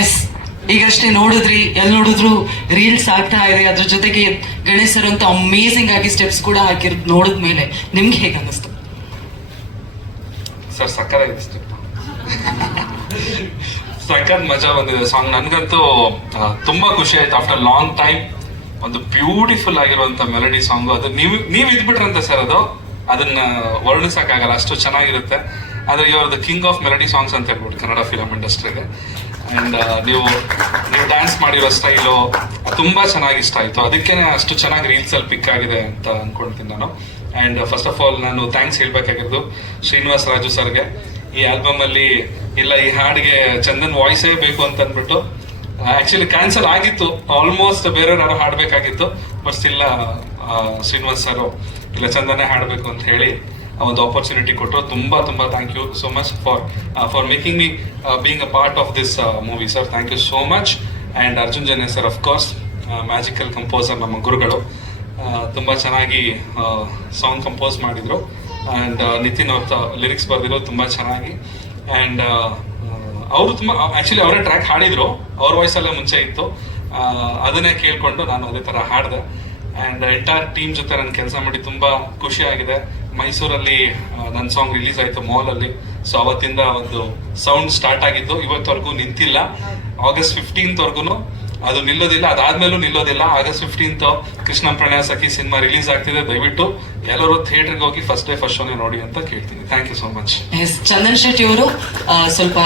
S, ಈಗಷ್ಟೇ ನೋಡಿದ್ರಿ ಎಲ್ಲಿ ನೋಡಿದ್ರು ರೀಲ್ಸ್ ಆಗ್ತಾ ಇದೆ. ಅದ್ರ ಜೊತೆಗೆ ಗಣೇಶ್ ಸರ್ ಅಂತ ಅಮೇಸಿಂಗ್ ಆಗಿ ಸ್ಟೆಪ್ಸ್ ಕೂಡ ಹಾಕಿರೋದು ನೋಡಿದ್ಮೇಲೆ ನಿಮ್ಗೆ ಹೇಗೆ ಅನ್ನಿಸ್ತು? ಸರ್, ಸಕ್ಕತ್ತಾಗಿದೆ ಸ್ಟೆಪ್ ಸಖತ್ ಮಜಾ ಬಂದಿದೆ. ಸಾಂಗ್ ನನಗಂತೂ ತುಂಬಾ ಖುಷಿ ಆಯ್ತು. ಆಫ್ಟರ್ ಲಾಂಗ್ ಟೈಮ್ ಒಂದು ಬ್ಯೂಟಿಫುಲ್ ಆಗಿರುವಂತ ಮೆಲಡಿ ಸಾಂಗ್ ಅದು ನೀವು ನೀವು ಇದ್ಬಿಟ್ರಂತೆ ಸರ್ ಅದು. ಅದನ್ನ ವರ್ಣಿಸಕ್ಕಾಗಲ್ಲ. ಅಷ್ಟು ಚೆನ್ನಾಗಿರುತ್ತೆ. ಆದ್ರೆ you are the king of melody songs ಅಂತ ಹೇಳ್ಬೋದು ಕನ್ನಡ ಫಿಲಮ್ ಇಂಡಸ್ಟ್ರಿಗೆ ಅಂಡ್ ನೀವು ನೀವು ಡ್ಯಾನ್ಸ್ ಮಾಡಿರೋ ಸ್ಟೈಲು ತುಂಬಾ ಚೆನ್ನಾಗಿ ಇಷ್ಟ ಆಯ್ತು. ಅದಕ್ಕೇನೆ ಅಷ್ಟು ಚೆನ್ನಾಗಿ ರೀಲ್ಸ್ ಅಲ್ಲಿ ಪಿಕ್ ಆಗಿದೆ ಅಂತ ಅನ್ಕೊಂತೀನಿ ನಾನು. ಅಂಡ್ ಫಸ್ಟ್ ಆಫ್ ಆಲ್ ನಾನು ಥ್ಯಾಂಕ್ಸ್ ಹೇಳ್ಬೇಕಾಗಿರೋದು ಶ್ರೀನಿವಾಸ್ ರಾಜು ಸರ್ಗೆ. ಈ ಆಲ್ಬಮ್ ಅಲ್ಲಿ, ಇಲ್ಲ, ಈ ಹಾಡಿಗೆ ಚಂದನ್ ವಾಯ್ಸೇ ಬೇಕು ಅಂತ ಅಂದ್ಬಿಟ್ಟು ಆಕ್ಚುಲಿ ಕ್ಯಾನ್ಸಲ್ ಆಗಿತ್ತು. ಆಲ್ಮೋಸ್ಟ್ ಯಾರು ಹಾಡಬೇಕಾಗಿತ್ತು. ಬಟ್ ಸ್ಟಿಲ್ಲ ಶ್ರೀನಿವಾಸ್ ಸರ್, ಇಲ್ಲ ಚಂದನೇ ಹಾಡಬೇಕು ಅಂತ ಹೇಳಿ ಆ ಒಂದು ಆಪರ್ಚುನಿಟಿ ಕೊಟ್ಟರು ತುಂಬಾ ತುಂಬಾ thank you so much for for making me being a part of this movie sir thank you so much and Arjun Janya sir of course magical composer ನಮ್ಮ ಗುರುಗಳು. ಆ, ತುಂಬಾ ಚೆನ್ನಾಗಿ ಸಾಂಗ್ ಕಂಪೋಸ್ ಮಾಡಿದ್ರು. ಅಂಡ್ ನಿತಿನ್ ಅವ್ರ ಲಿರಿಕ್ಸ್ ಬರೆದಿರೋ ತುಂಬಾ ಚೆನ್ನಾಗಿ. ಅಂಡ್ ಅವರು ತುಂಬ ಆಕ್ಚುಲಿ ಅವರೇ ಟ್ರ್ಯಾಕ್ ಹಾಡಿದ್ರು. ಅವ್ರ ವಾಯ್ಸ್ ಅಲ್ಲೇ ಮುಂಚೆ ಇತ್ತು. ಅದನ್ನೇ ಕೇಳ್ಕೊಂಡು ನಾನು ಅದೇ ತರ ಹಾಡಿದೆ. ಅಂಡ್ ಎಂಟೈರ್ ಟೀಮ್ ಜೊತೆ ನಾನು ಕೆಲಸ ಮಾಡಿ ತುಂಬಾ ಖುಷಿ ಆಗಿದೆ. ಮೈಸೂರಲ್ಲಿ ನನ್ನ ಸಾಂಗ್ ರಿಲೀಸ್ ಆಯ್ತು ಮಾಲಲ್ಲಿ ಅಲ್ಲಿ. ಸೊ ಅವತ್ತಿಂದ ಒಂದು ಸೌಂಡ್ ಸ್ಟಾರ್ಟ್ ಆಗಿದ್ದು ಇವತ್ತವರೆಗೂ ನಿಂತಿಲ್ಲ. ಆಗಸ್ಟ್ ಫಿಫ್ಟೀನ್ತ್ ವರ್ಗುನು ಅದು ನಿಲ್ಲೋದಿಲ್ಲ. ಅದಾದ್ಮೇಲೂ ನಿಲ್ಲೋದಿಲ್ಲ. August fifteenth Krishna Pranaya Sakhi cinema release ಆಗ್ತಿದೆ. ದಯವಿಟ್ಟು ಎಲ್ಲರೂ ಥಿಯೇಟರ್ಗೆ ಹೋಗಿ ಫಸ್ಟ್ ಡೇ ಫಸ್ಟ್ ಶೋನೇ ನೋಡಿ ಅಂತ ಕೇಳ್ತೀನಿ. Thank you so much yes Chandan Shetty ಅವರು ಸ್ವಲ್ಪ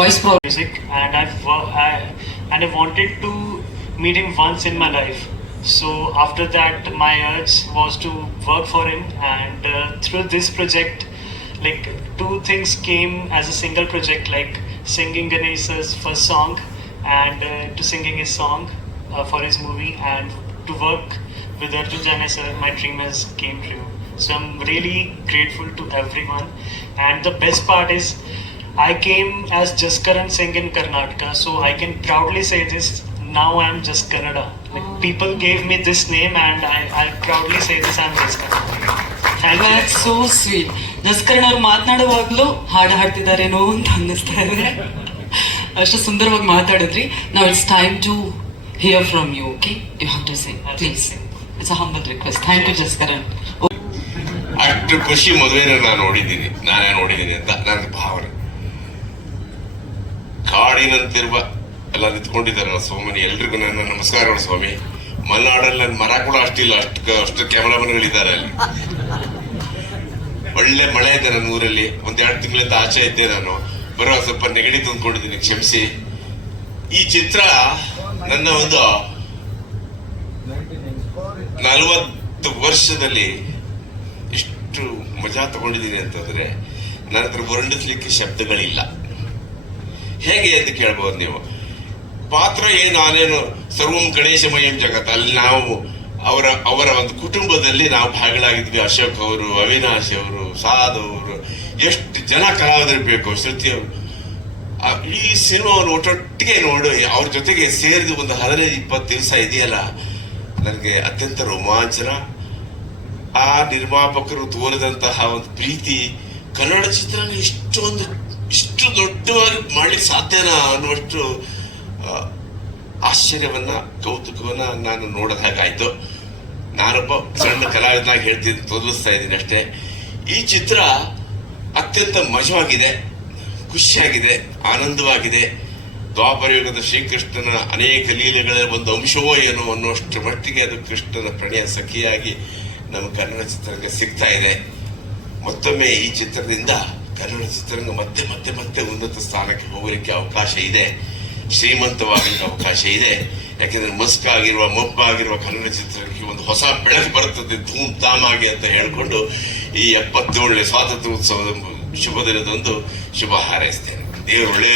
voice music and I I've to meeting and in my to So after that, my urge was to work for him, and uh, through this project, like two things came as a single project, like singing Ganesha's first song and uh, to singing his song uh, for his movie and to work with Arjun Janesar, my dream has came true. So I'm really grateful to everyone, and the best part is. I came as Jaskaran Singh in Karnataka, so I can proudly say this. Now I'm just Kannada. Like, people gave me this name, and I, I'll proudly say this. I'm just Kannada. Thank you. So sweet Jaskaran ಅವ್ರು ಮಾತನಾಡುವಾಗ್ಲೂ ಹಾಡು ಹಾಡ್ತಿದಾರೇನೋ ಅಂತ ಅನ್ನಿಸ್ತಾ ಇದೆ. ಅಷ್ಟು ಸುಂದರವಾಗಿ ಮಾತಾಡಿದ್ರಿ. ನಾವು it's time to hear from you okay you have to say please it's a humble request thank you Jaskaran ಅಷ್ಟು ಖುಷಿ ಮದುವೆನ ನಾನು ನೋಡಿದ್ದೀನಿ. ನಾನೇ ನೋಡಿದ್ದೀನಿ ಅಂತ. ನನ್ನ ಭಾವನೆ. ಕಾಡಿನಂತಿರುವ ಎಲ್ಲ ನಿಂತ್ಕೊಂಡಿದ್ದಾರಲ್ಲ ಸೋಮನಿ ಎಲ್ರಿಗೂ ನನ್ನ ನಮಸ್ಕಾರಗಳು ಸ್ವಾಮಿ. ಮಲೆನಾಡಲ್ಲಿ ನನ್ನ ಮರ ಕೂಡ ಅಷ್ಟಿಲ್ಲ ಅಷ್ಟು ಅಷ್ಟು ಕ್ಯಾಮ್ರಾಮನ್ಗಳಿದ್ದಾರೆ ಅಲ್ಲಿ. ಒಳ್ಳೆ ಮಳೆ ಇದೆ ನನ್ನ ಊರಲ್ಲಿ, ಒಂದ್ ಎರಡು ತಿಂಗಳಿಂದ ಆಚೆ ಇದ್ದೆ ನಾನು. ಬರೋ ಸ್ವಲ್ಪ ನೆಗಡಿ ತಂದ್ಕೊಂಡಿದ್ದೀನಿ ಕ್ಷಮಿಸಿ. ಈ ಚಿತ್ರ ನನ್ನ ಒಂದು ನಲವತ್ತು ವರ್ಷದಲ್ಲಿ ಎಷ್ಟು ಮಜಾ ತಗೊಂಡಿದ್ದೀನಿ ಅಂತಂದ್ರೆ ನನ್ನ ಹತ್ರ ವರ್ಣಿಸ್ಲಿಕ್ಕೆ ಶಬ್ದಗಳಿಲ್ಲ. ಹೇಗೆ ಅಂತ ಕೇಳ್ಬೋದು ನೀವು? ಪಾತ್ರ ಏನು ನಾನೇನು ಸರ್ವಂ ಗಣೇಶಮಯಂ ಜಗತ್? ಅಲ್ಲಿ ನಾವು ಅವರ ಅವರ ಒಂದು ಕುಟುಂಬದಲ್ಲಿ ನಾವು ಭಾಗಗಳಾಗಿದ್ವಿ. ಅಶೋಕ್ ಅವರು, ಅವಿನಾಶ್ ಅವರು, ಸಾಧು ಅವರು. ಎಷ್ಟು ಜನ ಕಲಾವಿದರು ಬೇಕು ಶ್ರುತಿ ಅವರು? ಈ ಸಿನಿಮಾವನ್ನು ಒಟ್ಟೊಟ್ಟಿಗೆ ನೋಡಿ, ಅವ್ರ ಜೊತೆಗೆ ಸೇರಿದ ಒಂದು ಹದಿನೈದು, ಇಪ್ಪತ್ತು ದಿವಸ ಇದೆಯಲ್ಲ? ನನಗೆ ಅತ್ಯಂತ ರೋಮಾಂಚನ. ಆ ನಿರ್ಮಾಪಕರು ತೋರಿದಂತಹ ಒಂದು ಪ್ರೀತಿ, ಕನ್ನಡ ಚಿತ್ರನ ಇಷ್ಟೊಂದು, ಇಷ್ಟು ದೊಡ್ಡವಾಗಿ ಮಾಡ್ಲಿಕ್ಕೆ ಸಾಧ್ಯನಾ ಅನ್ನುವಷ್ಟು ಆಶ್ಚರ್ಯವನ್ನ, ಕೌತುಕವನ್ನ ನಾನು ನೋಡೋದ ಹಾಗಾಯ್ತು. ನಾನೊಬ್ಬ ಸಣ್ಣ ಕಲಾವಿದನಾಗಿ ಹೇಳ್ತೀನಿ, ತೋರಿಸ್ತಾ ಇದ್ದೀನಿ ಅಷ್ಟೇ. ಈ ಚಿತ್ರ ಅತ್ಯಂತ ಮಜವಾಗಿದೆ, ಖುಷಿಯಾಗಿದೆ, ಆನಂದವಾಗಿದೆ. ದ್ವಾಪರಯುಗದ ಶ್ರೀಕೃಷ್ಣನ ಅನೇಕ ಲೀಲೆಗಳ ಒಂದು ಅಂಶವೋ ಏನೋ ಅನ್ನುವಷ್ಟು ಮಟ್ಟಿಗೆ ಅದು ಕೃಷ್ಣನ ಪ್ರಣಯ ಸಖಿಯಾಗಿ ನಮ್ಮ ಕನ್ನಡ ಚಿತ್ರರಂಗ ಸಿಗ್ತಾ ಇದೆ. ಮತ್ತೊಮ್ಮೆ ಈ ಚಿತ್ರದಿಂದ ಕನ್ನಡ ಚಿತ್ರರಂಗ ಮತ್ತೆ ಮತ್ತೆ ಮತ್ತೆ ಉನ್ನತ ಸ್ಥಾನಕ್ಕೆ ಹೋಗಲಿಕ್ಕೆ ಅವಕಾಶ ಇದೆ. ಶ್ರೀಮಂತವಾಗಲಿಕ್ಕೆ ಅವಕಾಶ ಇದೆ. ಯಾಕೆಂದ್ರೆ ಮಸ್ಕಾಗಿರುವ, ಮಬ್ಬಾಗಿರುವ ಕನ್ನಡ ಚಿತ್ರಕ್ಕೆ ಒಂದು ಹೊಸ ಬೆಳಕು ಬರುತ್ತದೆ ಧೂಮ್ ಆಗಿ ಅಂತ ಹೇಳ್ಕೊಂಡು ಈ ಎಪ್ಪತ್ತೇಳನೇ ಸ್ವಾತಂತ್ರ್ಯ ಉತ್ಸವದ ಶುಭ ದಿನದಂದು ಶುಭ ಹಾರೈಸ್ತೇನೆ. ದೇವರು ಒಳ್ಳೆಯ